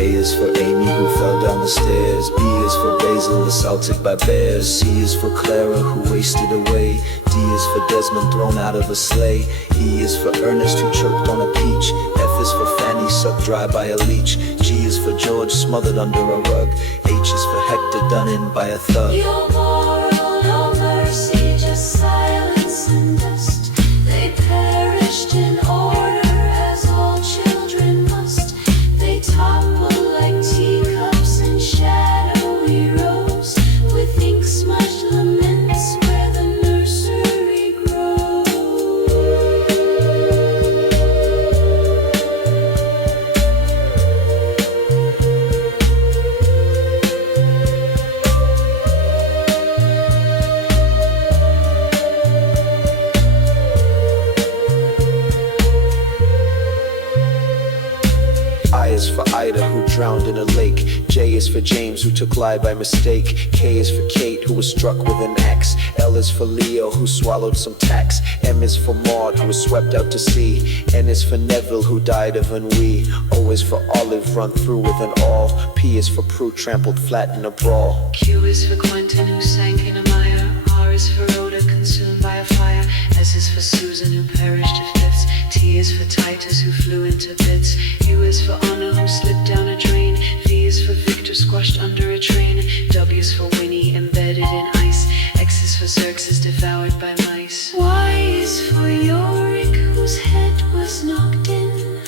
A is for Amy who fell down the stairs. B is for Basil assaulted by bears. C is for Clara who wasted away. D is for Desmond thrown out of a sleigh. E is for Ernest who choked on a peach. F is for Fanny sucked dry by a leech. G is for George smothered under a rug. H is for Hector done in by a thug. Your moral, no mercy, just silence and dust. They perished in order as all children must. They topple like teacups in shadowy rows, with ink smudged laments where the nursery grows. I is for Ida who drowned in a lake. J is for James who took lie by mistake. K is for Kate who was struck with an axe. L is for Leo who swallowed some tacks. M is for Maud who was swept out to sea. N is for Neville who died of ennui. O is for Olive run through with an awl. P is for Prue trampled flat in a brawl. Q is for Quentin who sank in a mire. R is for Rhoda consumed by a fire. S is for Susan who perished of fits. T is for Titus who flew into bits. U is for Anna who slipped down a drain. V is for Victor squashed under a train. W is for Winnie embedded in ice. X is for Xerxes devoured by mice. Y is for Yorick whose head was knocked in.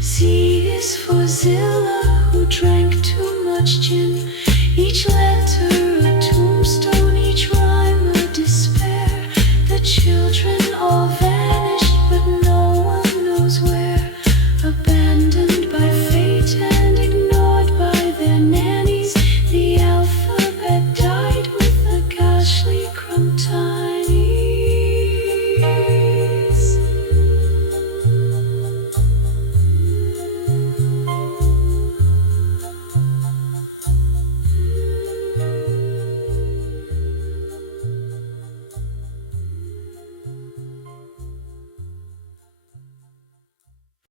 Z is for Zilla who drank too much gin. Each letter